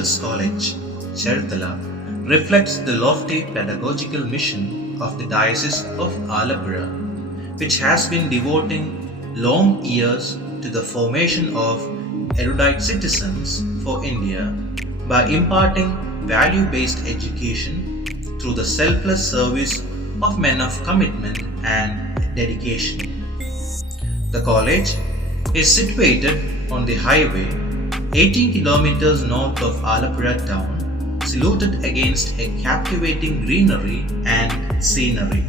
Michael's College, Cherthala, reflects the lofty pedagogical mission of the Diocese of Alappuzha, which has been devoting long years to the formation of erudite citizens for India by imparting value-based education through the selfless service of men of commitment and dedication. The college is situated on the highway 18 kilometers north of Alappuzha town, silhouetted against a captivating greenery and scenery.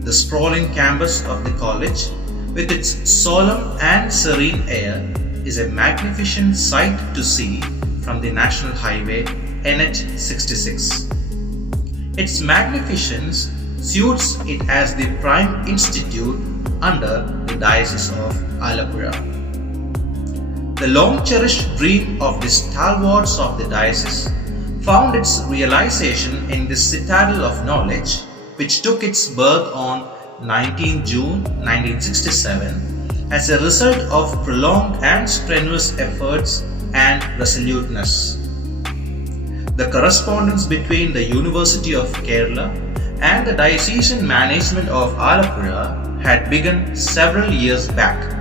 The sprawling campus of the college, with its solemn and serene air, is a magnificent sight to see from the National Highway NH 66. Its magnificence suits it as the prime institute under the Diocese of Alappuzha. The long-cherished dream of the stalwarts of the diocese found its realization in this citadel of knowledge, which took its birth on 19 June 1967 as a result of prolonged and strenuous efforts and resoluteness. The correspondence between the University of Kerala and the diocesan management of Alappuzha had begun several years back.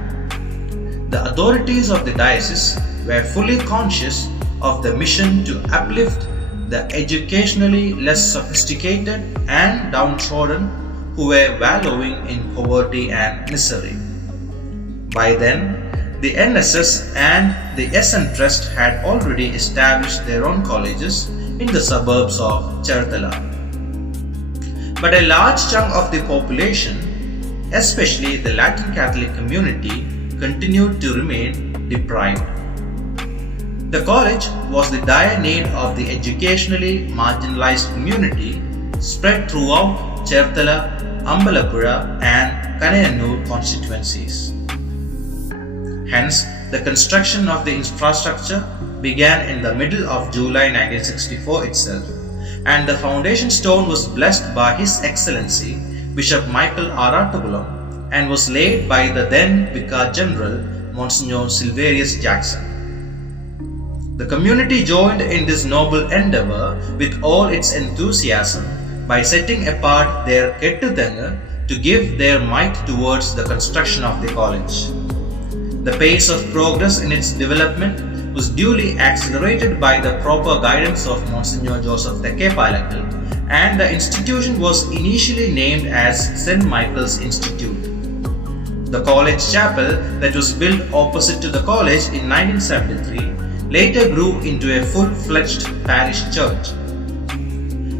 The authorities of the diocese were fully conscious of the mission to uplift the educationally less sophisticated and downtrodden who were wallowing in poverty and misery. By then, the NSS and the SN Trust had already established their own colleges in the suburbs of Cherthala. But a large chunk of the population, especially the Latin Catholic community, continued to remain deprived. The college was the dire need of the educationally marginalized community spread throughout Cherthala, Ambalappuzha and Kanayanur constituencies. Hence, the construction of the infrastructure began in the middle of July 1964 itself, and the foundation stone was blessed by His Excellency Bishop Michael Aratugulam and was laid by the then Vicar General Monsignor Silverius Jackson. The community joined in this noble endeavor with all its enthusiasm by setting apart their Kettuthenga to give their might towards the construction of the college. The pace of progress in its development was duly accelerated by the proper guidance of Monsignor Joseph Thekepalakal, and the institution was initially named as St. Michael's Institute. The college chapel that was built opposite to the college in 1973 later grew into a full-fledged parish church.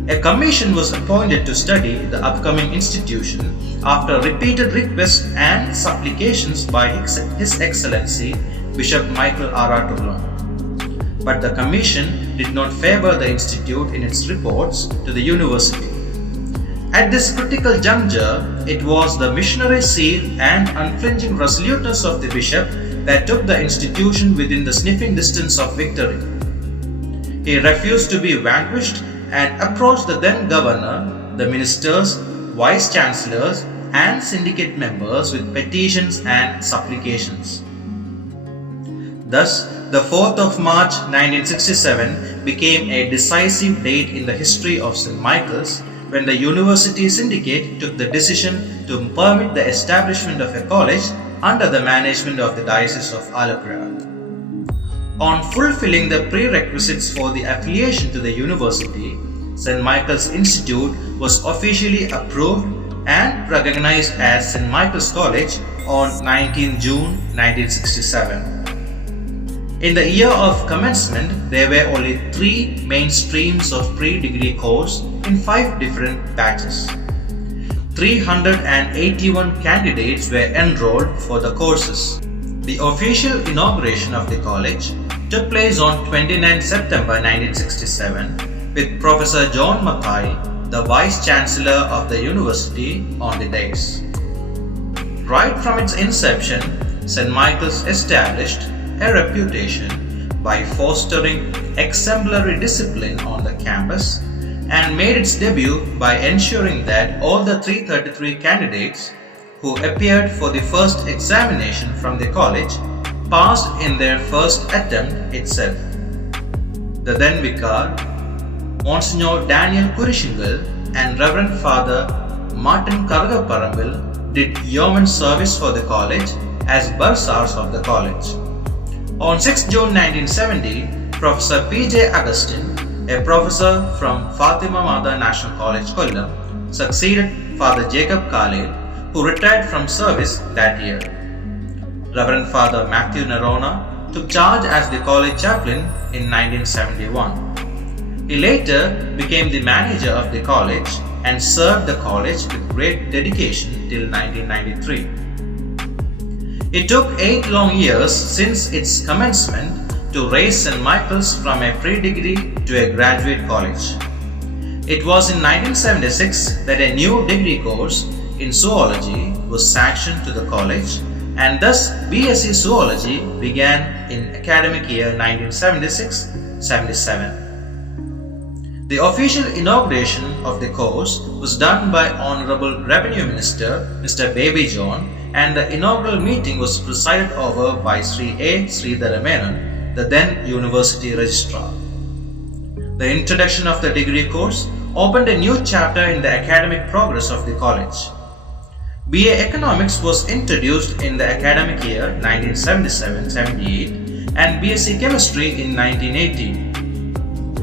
A commission was appointed to study the upcoming institution after repeated requests and supplications by His Excellency Bishop Michael Aratugulam. But the commission did not favor the institute in its reports to the university. At this critical juncture, it was the missionary zeal and unflinching resoluteness of the bishop that took the institution within the sniffing distance of victory. He refused to be vanquished and approached the then governor, the ministers, vice chancellors, and syndicate members with petitions and supplications. Thus, the 4th of March 1967 became a decisive date in the history of St. Michael's, when the university syndicate took the decision to permit the establishment of a college under the management of the Diocese of Alappuzha. On fulfilling the prerequisites for the affiliation to the university, St. Michael's Institute was officially approved and recognized as St. Michael's College on 19 June 1967. In the year of commencement, there were only 3 main streams of pre-degree course in 5 different batches. 381 candidates were enrolled for the courses. The official inauguration of the college took place on 29 September 1967 with Professor John Mackay, the Vice Chancellor of the university, on the dais. Right from its inception, St. Michael's established a reputation by fostering exemplary discipline on the campus and made its debut by ensuring that all the 333 candidates who appeared for the first examination from the college passed in their first attempt itself. the then Vicar, Monsignor Daniel Kurishingal, and Reverend Father Martin Karagaparambil did yeoman service for the college as bursars of the college. On 6 June 1970, Professor P.J. Augustine, a professor from Fatima Mother National College, Kollam, succeeded Father Jacob Khalid, who retired from service that year. Reverend Father Matthew Nerona took charge as the college chaplain in 1971. He later became the manager of the college and served the college with great dedication till 1993. It took 8 long years since its commencement to raise St. Michael's from a pre-degree to a graduate college. It was in 1976 that a new degree course in zoology was sanctioned to the college, and thus BSc Zoology began in academic year 1976-77. The official inauguration of the course was done by Honorable Revenue Minister Mr. Baby John, and the inaugural meeting was presided over by Sri A. Sridhara Menon, the then University Registrar. The introduction of the degree course opened a new chapter in the academic progress of the college. BA Economics was introduced in the academic year 1977-78 and BSc Chemistry in 1980.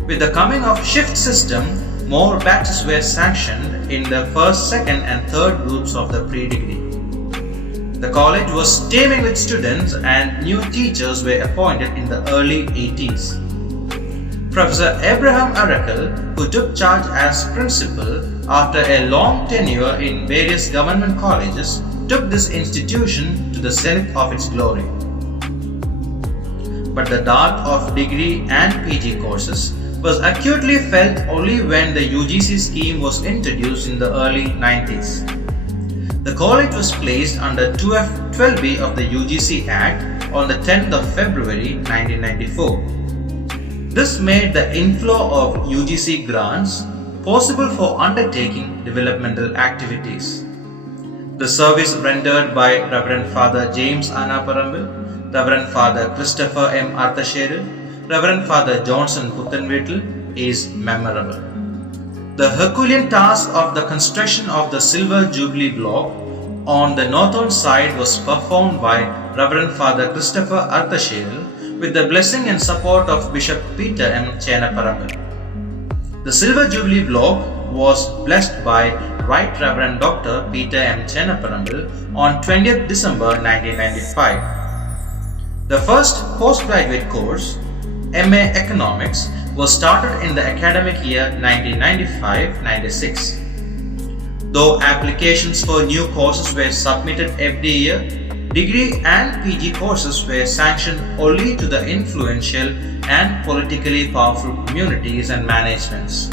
With the coming of shift system, more batches were sanctioned in the first, second and third groups of the pre-degree. The college was teeming with students and new teachers were appointed in the early 80s. Professor Abraham Arakel, who took charge as principal after a long tenure in various government colleges, took this institution to the zenith of its glory. But the dart of degree and PG courses was acutely felt only when the UGC scheme was introduced in the early 90s. The college was placed under 2F12B of the UGC Act on the 10th of February 1994. This made the inflow of UGC grants possible for undertaking developmental activities. The service rendered by Reverend Father James Anaparambil, Reverend Father Christopher M. Arthasheru, Reverend Father Johnson Puthanvittal is memorable. The Herculean task of the construction of the Silver Jubilee block on the northern side was performed by Reverend Father Christopher Arthasheru with the blessing and support of Bishop Peter M. Chenaparambil. The Silver Jubilee block was blessed by Right Reverend Dr. Peter M. Chenaparambil on 20th December 1995. The first postgraduate course, MA Economics, was started in the academic year 1995-96. Though applications for new courses were submitted every year, degree and PG courses were sanctioned only to the influential and politically powerful communities and managements.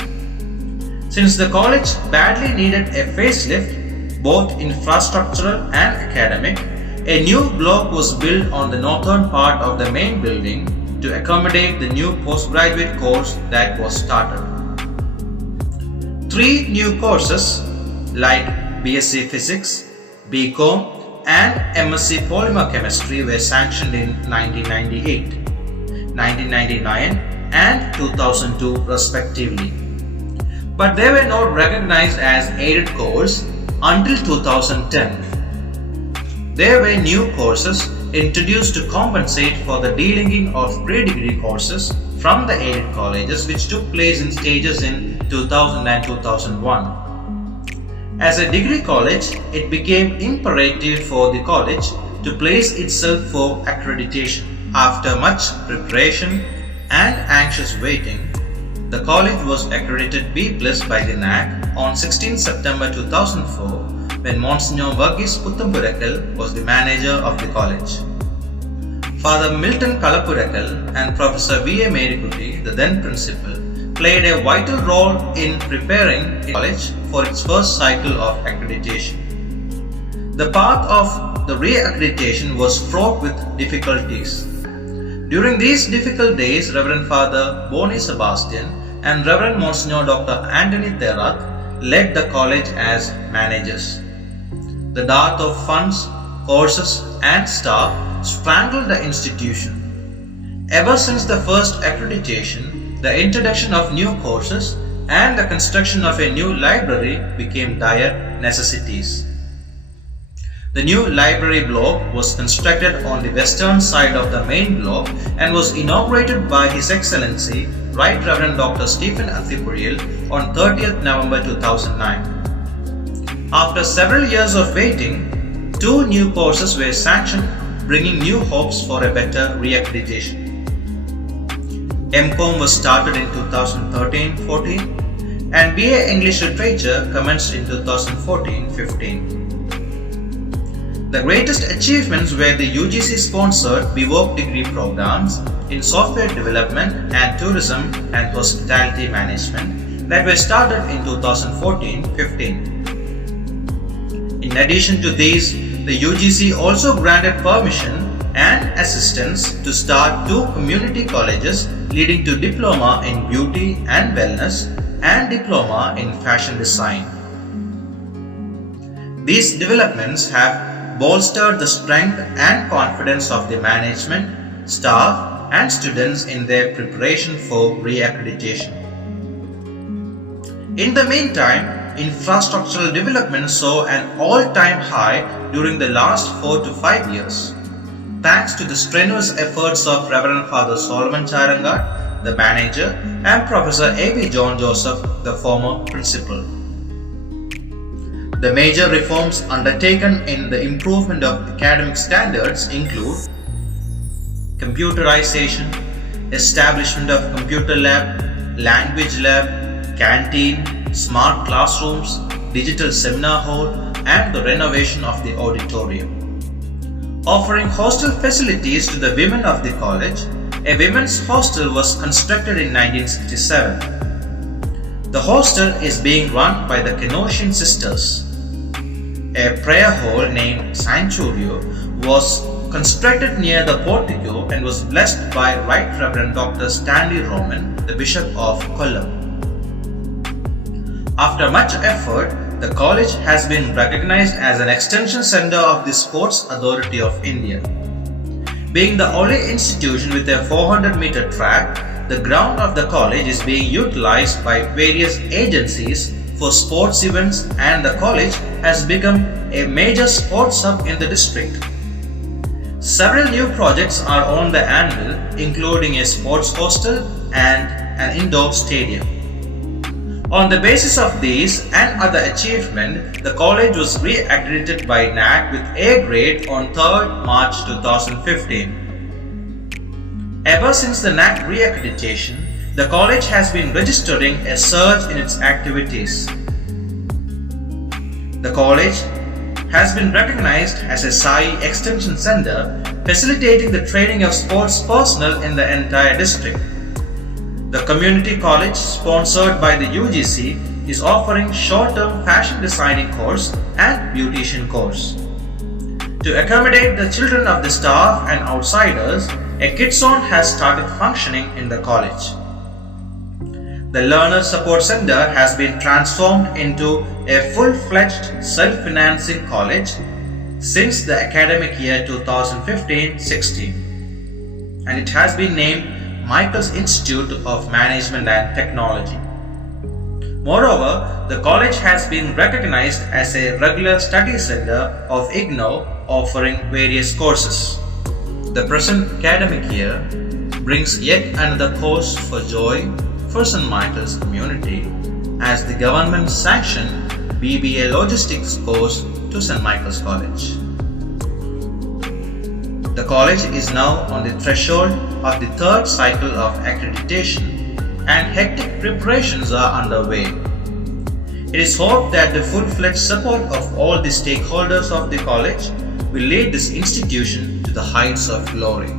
Since the college badly needed a facelift, both infrastructural and academic, a new block was built on the northern part of the main building to accommodate the new postgraduate course that was started. 3 new courses like BSc Physics, BCom and MSc Polymer Chemistry were sanctioned in 1998, 1999 and 2002 respectively. But they were not recognized as aided course until 2010. There were new courses introduced to compensate for the delinking of pre-degree courses from the aided colleges, which took place in stages in 2000 and 2001. As a degree college, it became imperative for the college to place itself for accreditation. After much preparation and anxious waiting, the college was accredited B+ by the NAC on 16 September 2004 when Monsignor Verghese Puthampurakal was the manager of the college. Father Milton Kalappurakal and Professor V.A. Merikutti, the then principal, played a vital role in preparing the college for its first cycle of accreditation. The path of the re-accreditation was fraught with difficulties. During these difficult days, Reverend Father Bonnie Sebastian and Reverend Monsignor Dr. Anthony Therath led the college as managers. The dearth of funds, courses and staff strangled the institution. Ever since the first accreditation, The introduction of new courses and the construction of a new library became dire necessities. The new library block was constructed on the western side of the main block and was inaugurated by His Excellency Right Reverend Dr. Stephen Athipuriel on 30th November 2009. After several years of waiting, 2 new courses were sanctioned, bringing new hopes for a better re-accreditation. MCOM was started in 2013-14 and BA English Literature commenced in 2014-15. The greatest achievements were the UGC-sponsored BVOC degree programs in software development and tourism and hospitality management that were started in 2014-15. In addition to these, the UGC also granted permission and assistance to start 2 community colleges leading to diploma in beauty and wellness and diploma in fashion design. These developments have bolstered the strength and confidence of the management, staff, and students in their preparation for re-accreditation. In the meantime, infrastructural development saw an all-time high during the last 4 to 5 years, thanks to the strenuous efforts of Reverend Father Solomon Charangat, the manager, and Professor A.B. John Joseph, the former principal. The major reforms undertaken in the improvement of academic standards include computerization, establishment of computer lab, language lab, canteen, smart classrooms, digital seminar hall, and the renovation of the auditorium. Offering hostel facilities to the women of the college, a women's hostel was constructed in 1967. The hostel is being run by the Canossian sisters. A prayer hall named Sanctuario was constructed near the portico and was blessed by Right Reverend Dr. Stanley Roman, the Bishop of Kollam. After much effort, the college has been recognized as an extension center of the Sports Authority of India. Being the only institution with a 400-meter track, the ground of the college is being utilized by various agencies for sports events, and the college has become a major sports hub in the district. Several new projects are on the anvil, including a sports hostel and an indoor stadium. On the basis of these and other achievements, the college was re-accredited by NAC with A grade on 3rd March 2015. Ever since the NAC re-accreditation, the college has been registering a surge in its activities. The college has been recognized as a SAI Extension Center, facilitating the training of sports personnel in the entire district. The community college, sponsored by the UGC, is offering short-term fashion designing course and beautician course. To accommodate the children of the staff and outsiders, a kids zone has started functioning in the college. The Learner Support Center has been transformed into a full-fledged self-financing college since the academic year 2015-16, and it has been named Michael's Institute of Management and Technology. Moreover, the college has been recognized as a regular study center of IGNOU, offering various courses. The present academic year brings yet another cause for joy for St. Michael's community, as the government sanctioned BBA Logistics course to St. Michael's College. The college is now on the threshold of the 3rd cycle of accreditation, and hectic preparations are underway. It is hoped that the full-fledged support of all the stakeholders of the college will lead this institution to the heights of glory.